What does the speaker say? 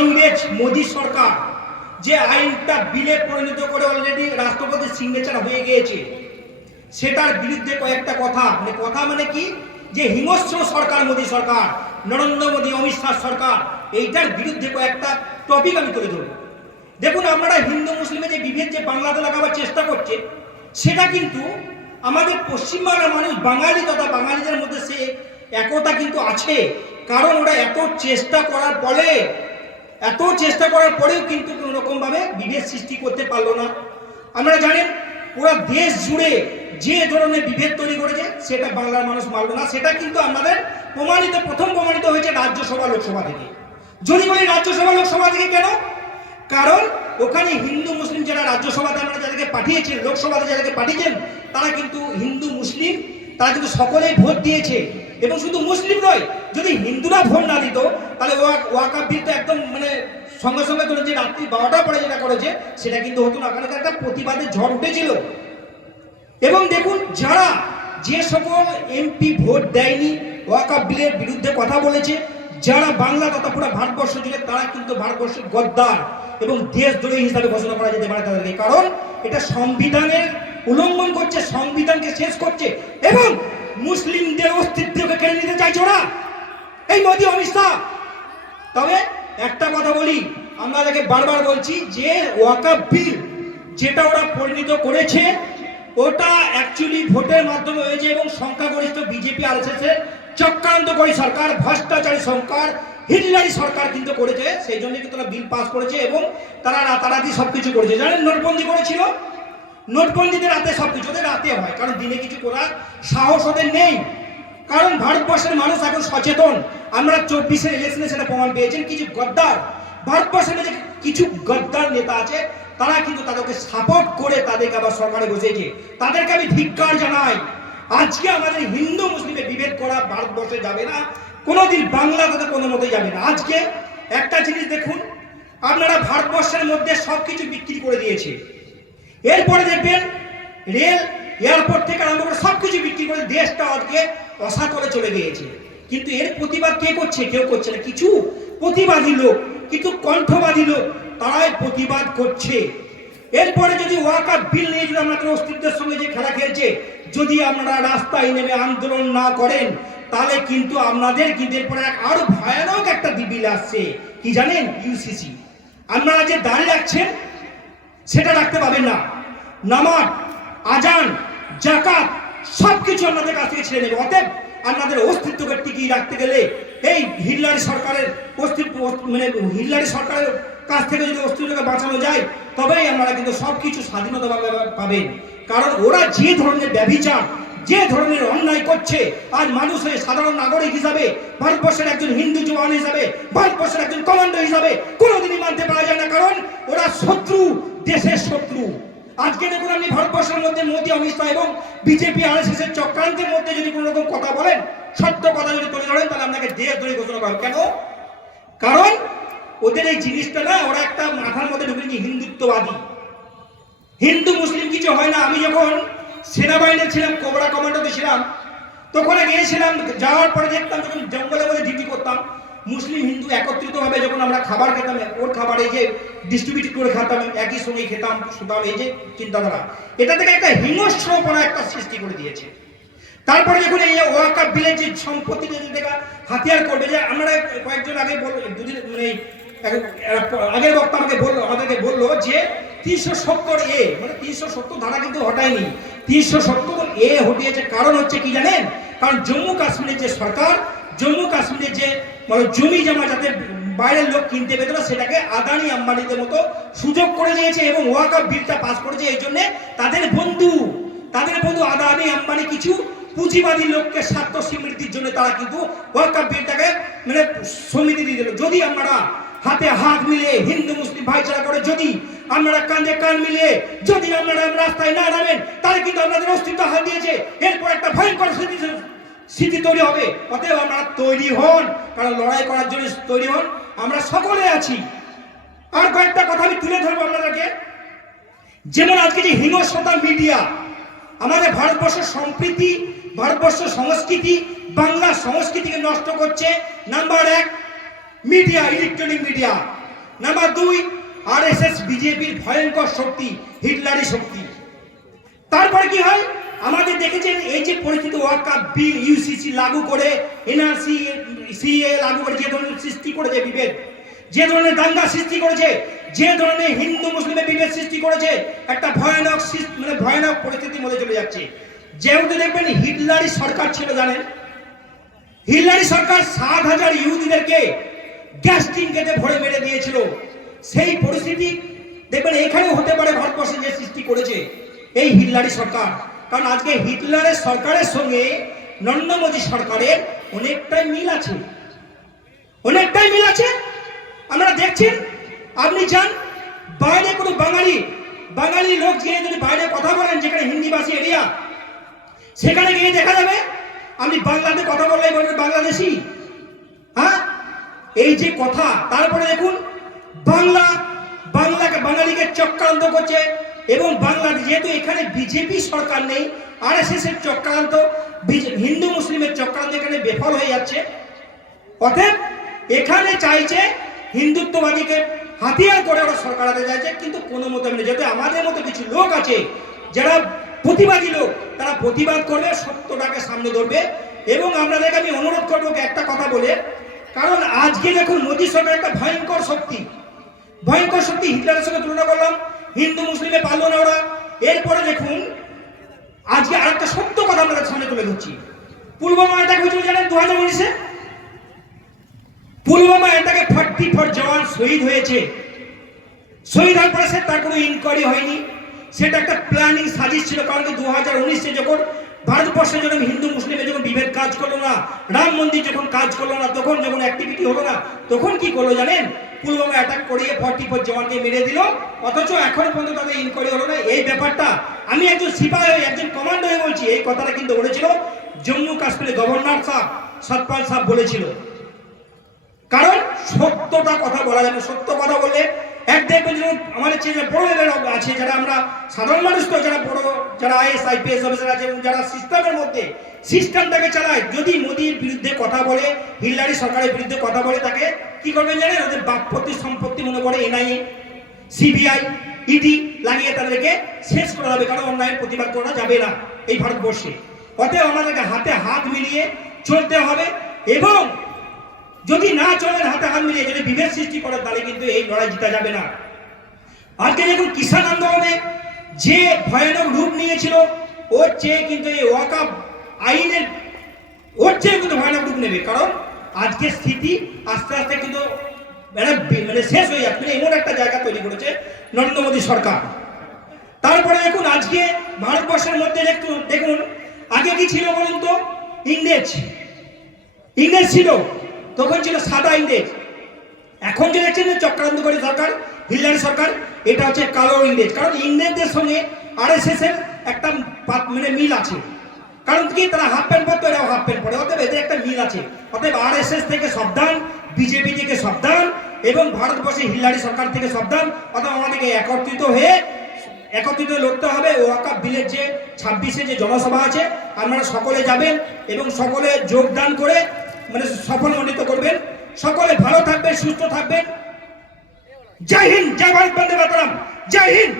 ইংরেজ মোদী সরকার যে আইনটা বিলে পরিণত করে অলরেডি রাষ্ট্রপতির সিগনেচার হয়ে গিয়েছে, সেটার বিরুদ্ধে কয়েকটা কথা, মানে কি, যে হিংস্র সরকার মোদী সরকার, নরেন্দ্র মোদী অমিত শাহ সরকার, এইটার বিরুদ্ধে কয়েকটা টপিক আমি তুলে ধরব। দেখুন, আপনারা হিন্দু মুসলিমের যে বিভেদ যে বাংলাতে লাগাবার চেষ্টা করছে, সেটা কিন্তু আমাদের পশ্চিমবাংলার মানুষ বাঙালি তথা বাঙালিদের মধ্যে সে একতা কিন্তু আছে। কারণ ওরা এত চেষ্টা করার পরেও কিন্তু কোনো রকমভাবে বিভেদ সৃষ্টি করতে পারলো না। আপনারা জানেন, ওরা দেশ জুড়ে যে ধরনের বিভেদ তৈরি করেছে সেটা বাংলার মানুষ মানল না। সেটা কিন্তু আমাদের প্রথম প্রমাণিত হয়েছে রাজ্যসভা লোকসভা থেকে। যদি বলি রাজ্যসভা লোকসভা থেকে কেন, কারণ ওখানে হিন্দু মুসলিম যারা রাজ্যসভাতে আমরা যাদেরকে পাঠিয়েছেন, লোকসভাতে যাদেরকে পাঠিয়েছেন, তারা কিন্তু হিন্দু মুসলিম, তারা কিন্তু সকলেই ভোট দিয়েছে। এবং শুধু মুসলিম নয়, যদি হিন্দুরা ভোট না দিত তাহলে ওয়াকফ বিলটা একদম সঙ্গে সঙ্গে ধরে যে রাত্রি 12টার পরে যেটা করেছে সেটা কিন্তু হতো না। কারণ একটা প্রতিবাদের ঝড় উঠেছিল। এবং দেখুন, যে সকল এমপি ভোট দেয়নি, ওয়াকফ বিলের বিরুদ্ধে কথা বলেছে, যারা বাংলা তথা পুরো ভারতবর্ষ জুড়ে, তারা কিন্তু ভারতবর্ষের গদ্দার এবং দেশদ্রোহী হিসাবে ঘোষণা করা যেতে পারে তাদেরকে। কারণ এটা সংবিধানের উল্লঙ্ঘন করছে, সংবিধানকে শেষ করছে এবং মুসলিমদের অস্তিত্বকে কেড়ে নিতে চাইছে ওরা, এই মোদী অমিত শাহ। তবে একটা কথা বলি, আমরা তাকে বারবার বলছি যে ওয়াকফ বিল যেটা ওরা পরিণত করেছে, ওটা অ্যাকচুয়ালি ভোটের মাধ্যমে হয়েছে এবং সংখ্যাগরিষ্ঠ বিজেপি আরএসএস এর চক্রান্তকারী সরকার, ভ্রষ্টাচারী সরকার, হিটলারি সরকার কিন্তু করেছে। সেই জন্য কিন্তু তারা বিল পাস করেছে এবং তারা রাতারাতি সবকিছু করেছে। জানেন, নোটবন্দি করেছিল, নোটবন্দিতে রাতে সবকিছু, ওদের রাতে হয়, কারণ দিনে কিছু করার সাহস ওদের নেই। কারণ ভারতবর্ষের মানুষ এখন সচেতন। আমরা 24-এর ইলেকশনে সেটা প্রমাণ পেয়েছেন। কিছু গদ্দার, ভারতবর্ষের যে কিছু গদ্দার নেতা আছে, তারা কিন্তু তাদেরকে সাপোর্ট করে তাদেরকে আবার সরকারে বসেছে। তাদেরকে আমি ধিক্কার জানাই। আজকে আমাদের হিন্দু মুসলিমের বিভেদ করা ভারতবর্ষে যাবে না, কোনোদিন বাংলা তাদের কোনো মতেই যাবে না। আজকে একটা জিনিস দেখুন, আপনারা ভারতবর্ষের মধ্যে সবকিছু বিক্রি করে দিয়েছে। এরপরে দেখবেন রেল, এয়ারপোর্ট থেকে আরম্ভ করে সবকিছু বিক্রি করে দেশটা আজকে অসাতলে চলে গিয়েছে। কিন্তু এর প্রতিবাদ কে করছে? কেউ করছে না। কিছু প্রতিবাদী লোক, কিছু কণ্ঠবাদী লোক, তারাই প্রতিবাদ করছে। এরপরে যদি ওয়াকফ বিল নিয়ে যদি আমাদের অস্তিত্বের সঙ্গে যে খেলা খেলছে, যদি আপনারা রাস্তায় নেমে আন্দোলন না করেন, তাহলে কিন্তু আপনাদের কিন্তু এরপরে আরো ভয়ানক একটা বিল আসছে। কি জানেন? ইউসিসি। আপনারা যে দাঁড়িয়ে রাখছেন সেটা রাখতে পাবেন না। নামাজ, আজান, জাকাত সবকিছু আপনাদের কাছ থেকে ছেড়ে নেবে। অতএব আপনাদের অস্তিত্বকে টিকিয়ে রাখতে গেলে এই হিটলারি সরকারের হিটলারি সরকারের কাছ থেকে যদি অস্তিত্বকে বাঁচানো যায়, তবেই আপনারা কিন্তু সবকিছু স্বাধীনতাভাবে পাবেন। কারণ ওরা যে ধরনের ব্যভিচার, যে ধরনের অন্যায় করছে, আজ মানুষ হয়ে সাধারণ নাগরিক হিসাবে, ভারতবর্ষের একজন হিন্দু জওয়ান হিসাবে, ভারতবর্ষের একজন কমান্ডো হিসাবে কোনোদিনই মানতে পারা যায় না। কারণ ওরা শত্রু, দেশের শত্রু। আজকে দেখুন, আপনি ভারতবর্ষের মধ্যে মোদী, অমিত শাহ এবং বিজেপি আরএসএস এর চক্রান্তের মধ্যে যদি কোনো রকম কথা বলেন, সত্য কথা যদি তুলে ধরেন, তাহলে আপনাকে দেশদ্রোহী ঘোষণা করেন। কেন? কারণ ওদের এই জিনিসটা না, ওরা একটা মাথার মধ্যে ঢুকে নিয়েছে হিন্দুত্ববাদী। হিন্দু মুসলিম কিছু হয় না। আমি যখন সেনাবাহিনীতে ছিলাম, কোবরা কমান্ডোতে ছিলাম, তখন গিয়েছিলাম, যাওয়ার পরে দেখতাম যখন জঙ্গলের মধ্যে ডিউটি করতাম, মুসলিম হিন্দু একত্রিতভাবে যখন আমরা খাবার খেতাম, ওর খাবার এই যে ডিস্ট্রিবিউট করে খেতাম, একই সঙ্গে খেতাম, শুতাম, এই যে চিন্তাধারা, এটা থেকে একটা হিংস্রপনা একটা সৃষ্টি করে দিয়েছে। তারপরে যখন এই ওয়াকফ বিলের যে সম্পত্তি যেটা হাতিয়ার করবে, যে আমরা কয়েকজন আগে দুদিন আগের বক্তা আমাদেরকে বললো যে 370A, মানে 370 ধারা কিন্তু হটায়নি, 370A হটিয়েছে। কারণ হচ্ছে কি জানেন? কারণ জম্মু কাশ্মীরের যে সরকার, জম্মু কাশ্মীরের যে জমি জমা যাতে বাইরের লোক কিনতে পেত না, সেটাকে আদানি আম্বানিদের মতো সুযোগ করে দিয়েছে এবং ওয়াকফ বিলটা পাস করেছে। এই জন্য তাদের বন্ধু আদানি আম্বানি কিছু পুঁজিবাদী লোককে স্বার্থ সমৃদ্ধির জন্য তারা কিন্তু ওয়াকফ বিলটাকে সমিতি দিয়ে দিল। যদি আমরা হাতে হাত মিলে হিন্দু মুসলিম ভাইচারা করে, যদি আপনারা কাঁধে কান মিলিয়ে যদি আপনারা রাস্তায় না নামেন, তাহলে কিন্তু আপনাদের অস্তিত্ব হাত দিয়েছে। এরপর একটা ভয়ঙ্কর স্মৃতি তৈরি হবে। অতএব আপনারা তৈরি হন, কারণ লড়াই করার জন্য তৈরি হন। আমরা সকলে আছি। আর কয়েকটা কথা আমি তুলে ধরবো আপনাদেরকে। যেমন আজকে যে হিংস্রতা মিডিয়া আমাদের ভারতবর্ষের সম্প্রীতি, ভারতবর্ষ সংস্কৃতি, বাংলা সংস্কৃতিকে নষ্ট করছে। Number 1 media, electronic media. Number 2, RSS বিজেপির ভয়ঙ্কর শক্তি, হিটলারি শক্তি। তারপরে কি হয়, আমাদের দেখেছেন এই যে পরিস্থিতি, ওয়াকাফ বিল, ইউসিসি লাগু করে, এনআরসি, সিএ লাগু করে যে ধরনের সৃষ্টি করেছে বিভেদ, যে ধরনের দাঙ্গা সৃষ্টি করেছে, যে ধরনের হিন্দু মুসলিমের বিভেদ সৃষ্টি করেছে, একটা ভয়ানক ভয়ানক পরিস্থিতির মধ্যে চলে যাচ্ছে। যেহেতু দেখবেন হিটলারি সরকার ছিল, জানেন হিটলারি সরকার 7,000 ইহুদিদেরকে গ্যাস টিনকেতে ভরে মেরে দিয়েছিল। সেই পরিস্থিতি দেখবেন এখানেও হতে পারে ভারতবর্ষে যে সৃষ্টি করেছে এই হিটলারি সরকার। কারণ আজকে হিটলারের সরকারের সঙ্গে নরেন্দ্র মোদী সরকারের অনেকটাই মিল আছে, অনেকটাই মিল আছে। আমরা দেখছেন, আপনি যান বাইরে কোনো বাঙালি লোক গিয়ে যদি বাইরে কথা বলেন, যেখানে হিন্দিভাষী এরিয়া, সেখানে গিয়ে দেখা যাবে আপনি বাংলাতে কথা বললে বলবেন বাংলাদেশি। হ্যাঁ, এই যে কথা। তারপরে দেখুন বাঙালিকে চক্রান্ত করছে, এবং বাংলাদেশ যেহেতু এখানে বিজেপি সরকার নেই, আরএসএস এর চক্রান্ত, হিন্দু মুসলিমের চক্রান্ত এখানে বিফল হয়ে যাচ্ছে। অতএব এখানে চাইছে হিন্দুত্ববাদীকে হাতিয়ার করে ওরা সরকার আনতে চাইছে, কিন্তু কোনো মতো নেই। যাতে আমাদের মতো কিছু লোক আছে যারা প্রতিবাদী লোক, তারা প্রতিবাদ করবে, সত্যটাকে সামনে ধরবে। এবং আপনাদেরকে আমি অনুরোধ করবো একটা কথা বলে, কারণ আজকে দেখুন মোদী সরকার একটা ভয়ঙ্কর শক্তি, হিটলারের সঙ্গে তুলনা করলাম, হিন্দু মুসলিমে পারলো না ওরা। এরপরে দেখুন আজকে আরেকটা সত্য কথা আপনাদের সামনে তুলে ধরছি। পুলওয়ামা অ্যাটাক হয়েছিল জানেন 2019-এ। পুলওয়ামা অ্যাটাকে 44 জওয়ান শহীদ হয়েছে। শহীদ হওয়ার পরে তার কোনো ইনকোয়ারি হয়নি। সেটা একটা প্ল্যানিং সাজিশ ছিল। কারণ 2019-এ যখন ভারতবর্ষে যখন হিন্দু মুসলিমের যখন বিভেদ কাজ করলো না, রাম মন্দির যখন কাজ করলো না, তখন যখন অ্যাক্টিভিটি হলো না, তখন কি করলো জানেন, পুলওয়ামা অ্যাটাক করিয়ে 44 জওয়ানকে মেরে দিল। অথচ এখনো পর্যন্ত তাদের ইনকোয়ারি হলো না। এই ব্যাপারটা আমি একজন সিপাহী হয়ে, একজন কমান্ডো হয়ে বলছি, এই কথাটা কিন্তু বলেছিল জম্মু কাশ্মীরের গভর্নর সতপাল সাহেব বলেছিল। কারণ সত্যটা কথা বলা যাবে, সত্য কথা বললে এক দেখবেন আমাদের বড় লেভেল আছে, যারা আমরা সাধারণ মানুষ, তো যারা বড়, যারা আইএস আইপিএস অফিসার আছে, এবং যারা সিস্টেমের মধ্যে সিস্টেমটাকে চালায়, যদি মোদির বিরুদ্ধে কথা বলে, হিটলারি সরকারের বিরুদ্ধে কথা বলে, তাকে কি করবেন জানেন, ওদের বাপপত্তি সম্পত্তি মনে করে এনআইএ, সিবিআই, ইডি লাগিয়ে তাদেরকে শেষ করা যাবে। কারণ অন্যায়ের প্রতিবাদ করা যাবে না এই ভারতবর্ষে। অতএব আমাদেরকে হাতে হাত মিলিয়ে চলতে হবে, এবং যদি না চলেন হাতে হাত মিলিয়ে, যদি বিভেদ সৃষ্টি করে, তাহলে কিন্তু এই লড়াই জিতা যাবে না। আজকে দেখুন কিষাণ আন্দোলনে যে ভয়ানক রূপ নিয়েছিল, ওর চেয়ে কিন্তু এই ওয়াকাফ আইনের ওর চেয়ে কিন্তু ভয়ানক রূপ নেবে। কারণ আজকে স্থিতি আস্তে আস্তে কিন্তু মানে শেষ হয়ে যাচ্ছে, এমন একটা জায়গা তৈরি করেছে নরেন্দ্র মোদী সরকার। তারপরে দেখুন আজকে ভারতবর্ষের মধ্যে দেখুন আগে কি ছিল বলুন তো, ইংরেজ ছিল, তখন ছিল সাদা ইংরেজ। এখন যে দেখছেন চক্রান্ত করে সরকার, হিটলারি সরকার, এটা হচ্ছে কালো ইংরেজ। কারণ ইংরেজদের সঙ্গে আরএসএস এর একটা মানে মিল আছে। কারণ কি, তারা হাফ প্যান্ট পরতো, এরাও হাফ প্যান্ট পরে, অতএব এদের একটা মিল আছে। অতএব আরএসএস থেকে সাবধান, বিজেপি থেকে সাবধান, এবং ভারতবর্ষে হিটলারি সরকার থেকে সাবধান। অতএব আমাদেরকে একত্রিত লড়তে হবে। ওয়াকাফ বিলের যে 26-এ যে জনসভা আছে, আপনারা সকলে যাবেন এবং সকলে যোগদান করে মানে সফলমণ্ডিত করবেন। সকলে ভালো থাকবেন, সুস্থ থাকবেন। জয় হিন্দ, জয় ভারত, বন্দে মাতরম, জয় হিন্দ।